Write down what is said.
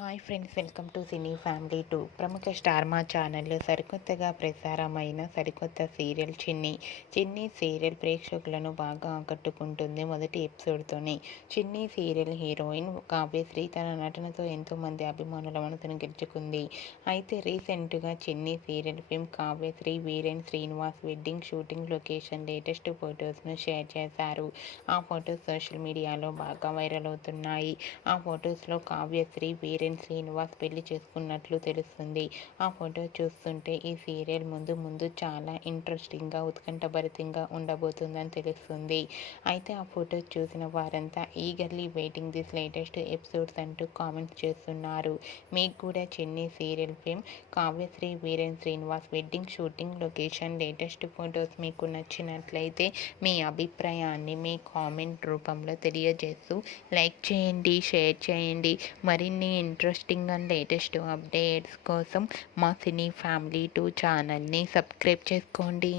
Hi friends, welcome to cine family 2. ప్రముఖ star మా ఛానల్లో సరికొత్తగా ప్రసారమైన సరికొత్త సీరియల్ చిన్ని సీరియల్ ప్రేక్షకులను బాగా ఆకట్టుకుంటుంది. మొదటి ఎపిసోడ్తోనే చిన్ని సీరియల్ హీరోయిన్ కావ్యశ్రీ తన నటనతో ఎంతోమంది అభిమానుల మనసును గెలుచుకుంది. అయితే రీసెంట్గా Chinni serial fame Kavyasri Veeren Srinivas wedding shooting location latest ఫొటోస్ను షేర్ చేశారు. ఆ ఫొటోస్ సోషల్ మీడియాలో బాగా వైరల్ అవుతున్నాయి. ఆ ఫొటోస్లో కావ్యశ్రీ వీరేన్ శ్రీనివాస్ పెళ్లి చేసుకున్నట్లు తెలుస్తుంది. ఆ ఫోటో చూస్తుంటే ఈ సీరియల్ ముందు చాలా ఇంట్రెస్టింగ్గా ఉత్కంఠభరితంగా ఉండబోతుందని తెలుస్తుంది. అయితే ఆ ఫోటో చూసిన వారంతా eagerly waiting this latest episodes అంటూ కామెంట్స్ చేస్తున్నారు. మీకు కూడా చిన్ని serial fame Kavyasri Veeren Srinivas wedding shooting location latest photos మీకు నచ్చినట్లయితే మీ అభిప్రాయాన్ని మీ కామెంట్ రూపంలో తెలియజేస్తూ లైక్ చేయండి, షేర్ చేయండి. మరిన్ని ఇంట్రెస్టింగ్ అండ్ లేటెస్ట్ అప్డేట్స్ కోసం మా సినీ ఫ్యామిలీ 2 ఛానల్ని సబ్స్క్రైబ్ చేసుకోండి.